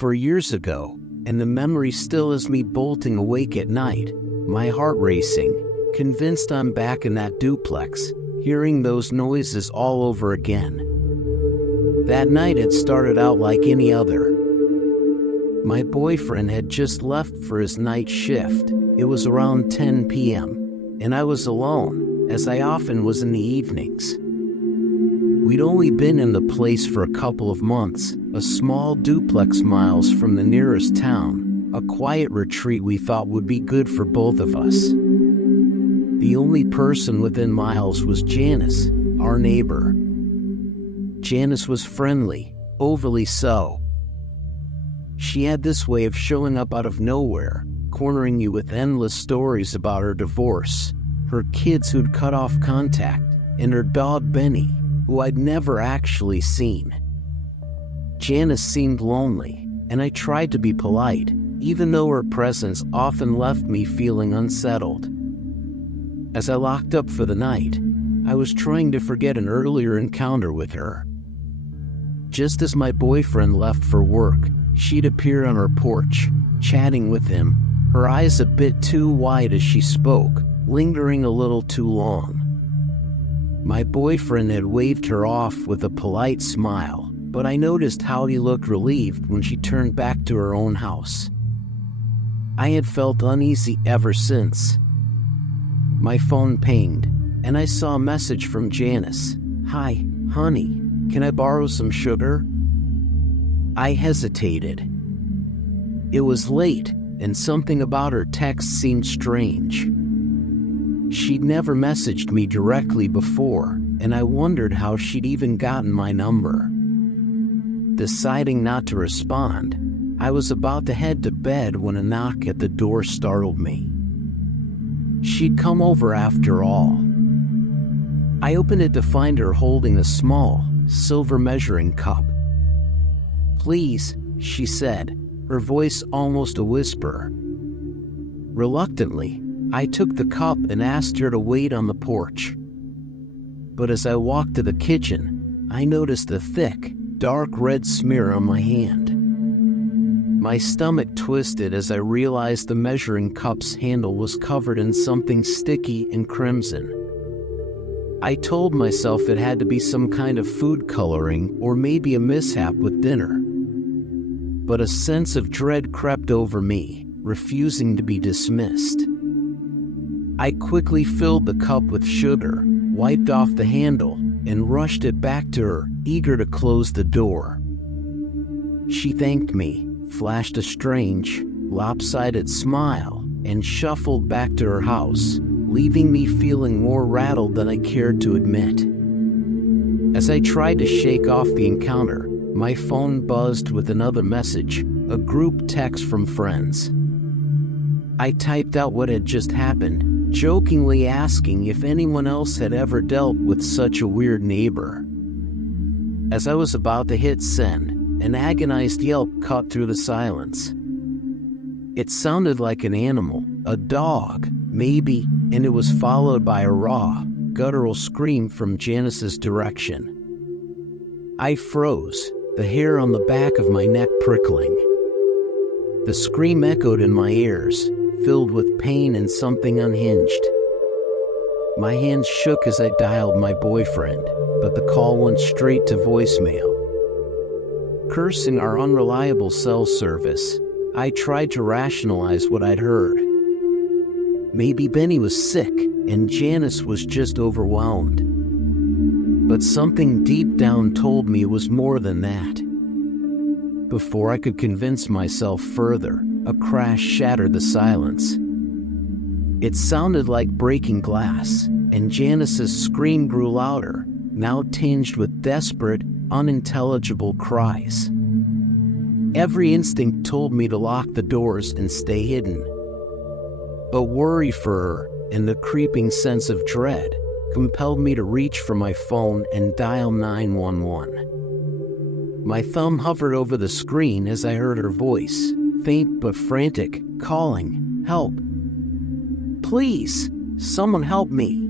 for years ago, and the memory still has me bolting awake at night, my heart racing, convinced I'm back in that duplex, hearing those noises all over again. That night had started out like any other. My boyfriend had just left for his night shift. It was around 10 p.m., and I was alone, as I often was in the evenings. We'd only been in the place for a couple of months, a small duplex miles from the nearest town, a quiet retreat we thought would be good for both of us. The only person within miles was Janice, our neighbor. Janice was friendly, overly so. She had this way of showing up out of nowhere, cornering you with endless stories about her divorce, her kids who'd cut off contact, and her dog Benny, who I'd never actually seen. Janice seemed lonely, and I tried to be polite, even though her presence often left me feeling unsettled. As I locked up for the night, I was trying to forget an earlier encounter with her. Just as my boyfriend left for work, she'd appear on her porch, chatting with him, her eyes a bit too wide as she spoke, lingering a little too long. My boyfriend had waved her off with a polite smile, but I noticed how he looked relieved when she turned back to her own house. I had felt uneasy ever since. My phone pinged, and I saw a message from Janice. "Hi, honey, can I borrow some sugar?" I hesitated. It was late, and something about her text seemed strange. She'd never messaged me directly before, and I wondered how she'd even gotten my number. Deciding not to respond, I was about to head to bed when a knock at the door startled me. She'd come over after all. I opened it to find her holding a small, silver measuring cup. "Please," she said, her voice almost a whisper. Reluctantly, I took the cup and asked her to wait on the porch. But as I walked to the kitchen, I noticed a thick, dark red smear on my hand. My stomach twisted as I realized the measuring cup's handle was covered in something sticky and crimson. I told myself it had to be some kind of food coloring or maybe a mishap with dinner. But a sense of dread crept over me, refusing to be dismissed. I quickly filled the cup with sugar, wiped off the handle, and rushed it back to her, eager to close the door. She thanked me, flashed a strange, lopsided smile, and shuffled back to her house, leaving me feeling more rattled than I cared to admit. As I tried to shake off the encounter, my phone buzzed with another message, a group text from friends. I typed out what had just happened, jokingly asking if anyone else had ever dealt with such a weird neighbor. As I was about to hit send, an agonized yelp cut through the silence. It sounded like an animal, a dog, maybe, and it was followed by a raw, guttural scream from Janice's direction. I froze, the hair on the back of my neck prickling. The scream echoed in my ears, filled with pain and something unhinged. My hands shook as I dialed my boyfriend, but the call went straight to voicemail. Cursing our unreliable cell service, I tried to rationalize what I'd heard. Maybe Benny was sick and Janice was just overwhelmed. But something deep down told me it was more than that. Before I could convince myself further, a crash shattered the silence. It sounded like breaking glass, and Janice's scream grew louder, now tinged with desperate, unintelligible cries. Every instinct told me to lock the doors and stay hidden. But worry for her and the creeping sense of dread compelled me to reach for my phone and dial 911. My thumb hovered over the screen as I heard her voice, faint but frantic, calling, "Help! Please, someone help me!"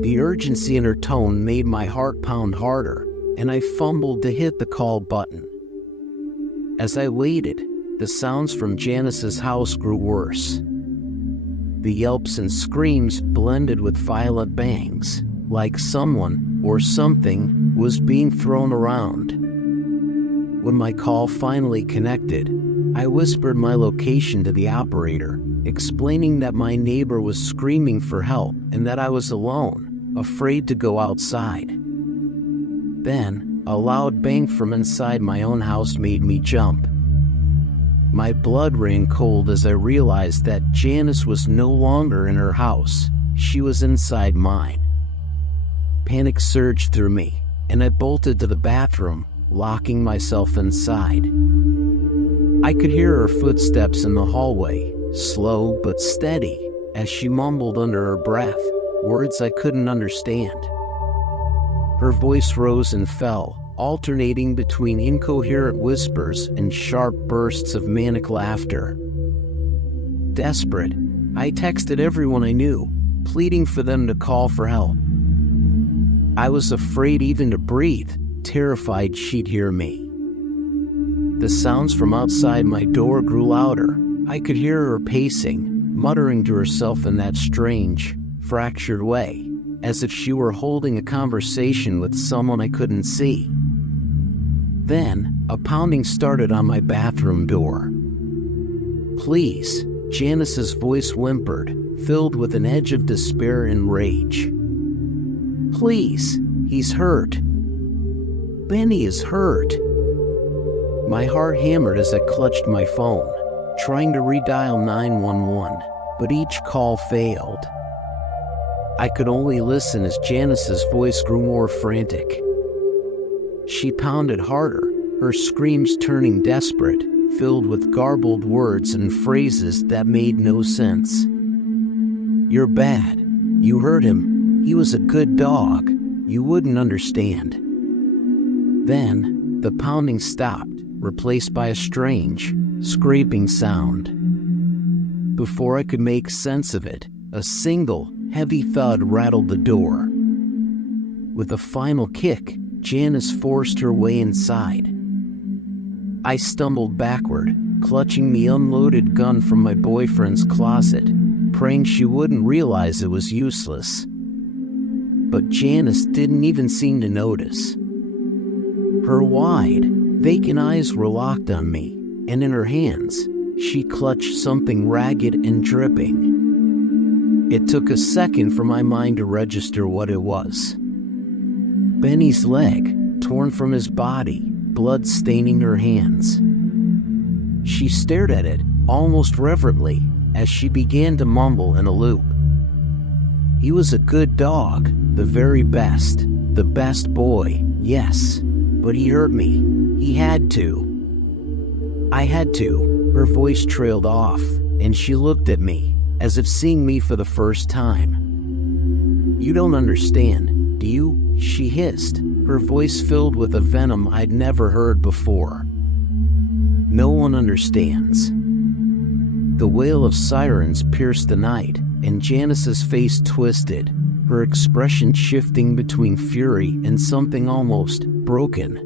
The urgency in her tone made my heart pound harder, and I fumbled to hit the call button. As I waited, the sounds from Janice's house grew worse. The yelps and screams blended with violent bangs, like someone or something was being thrown around. When my call finally connected, I whispered my location to the operator, explaining that my neighbor was screaming for help and that I was alone, afraid to go outside. Then, a loud bang from inside my own house made me jump. My blood ran cold as I realized that Janice was no longer in her house. She was inside mine. Panic surged through me, and I bolted to the bathroom, locking myself inside. I could hear her footsteps in the hallway, slow but steady, as she mumbled under her breath, words I couldn't understand. Her voice rose and fell, alternating between incoherent whispers and sharp bursts of manic laughter. Desperate, I texted everyone I knew, pleading for them to call for help. I was afraid even to breathe, terrified she'd hear me. The sounds from outside my door grew louder. I could hear her pacing, muttering to herself in that strange, fractured way, as if she were holding a conversation with someone I couldn't see. Then, a pounding started on my bathroom door. "Please," Janice's voice whimpered, filled with an edge of despair and rage. "Please, he's hurt. Benny is hurt." My heart hammered as I clutched my phone, trying to redial 911, but each call failed. I could only listen as Janice's voice grew more frantic. She pounded harder, her screams turning desperate, filled with garbled words and phrases that made no sense. "You're bad. You hurt him. He was a good dog. You wouldn't understand." Then, the pounding stopped, replaced by a strange, scraping sound. Before I could make sense of it, a single, heavy thud rattled the door. With a final kick, Janice forced her way inside. I stumbled backward, clutching the unloaded gun from my boyfriend's closet, praying she wouldn't realize it was useless. But Janice didn't even seem to notice. Her wide, vacant eyes were locked on me, and in her hands, she clutched something ragged and dripping. It took a second for my mind to register what it was. Benny's leg, torn from his body, blood staining her hands. She stared at it, almost reverently, as she began to mumble in a loop. "He was a good dog, the very best, the best boy, yes, but he hurt me. He had to. I had to." Her voice trailed off, and she looked at me, as if seeing me for the first time. "You don't understand, do you?" she hissed, her voice filled with a venom I'd never heard before. "No one understands." The wail of sirens pierced the night, and Janice's face twisted, her expression shifting between fury and something almost broken.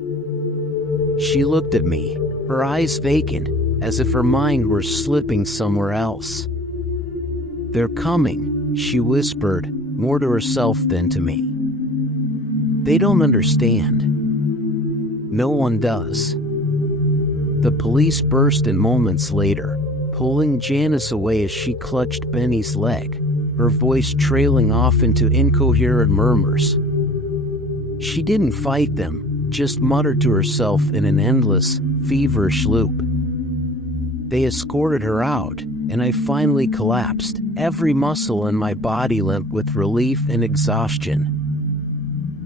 She looked at me, her eyes vacant, as if her mind were slipping somewhere else. "They're coming," she whispered, more to herself than to me. "They don't understand. No one does." The police burst in moments later, pulling Janice away as she clutched Benny's leg, her voice trailing off into incoherent murmurs. She didn't fight them, just muttered to herself in an endless, feverish loop. They escorted her out, and I finally collapsed, every muscle in my body limp with relief and exhaustion.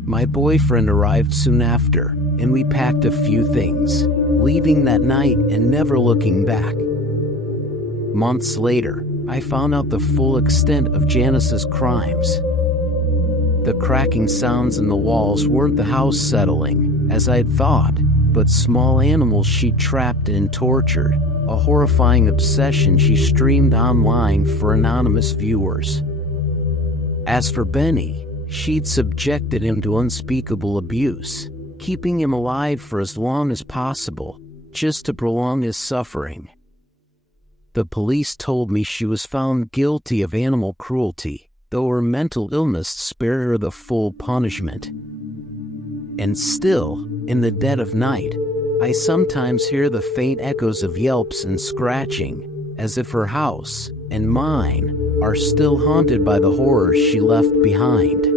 My boyfriend arrived soon after, and we packed a few things, leaving that night and never looking back. Months later, I found out the full extent of Janice's crimes. The cracking sounds in the walls weren't the house settling, as I'd thought, but small animals she trapped and tortured, a horrifying obsession she streamed online for anonymous viewers. As for Benny, she'd subjected him to unspeakable abuse, keeping him alive for as long as possible, just to prolong his suffering. The police told me she was found guilty of animal cruelty, though her mental illness spared her the full punishment. And still, in the dead of night, I sometimes hear the faint echoes of yelps and scratching, as if her house and mine are still haunted by the horrors she left behind.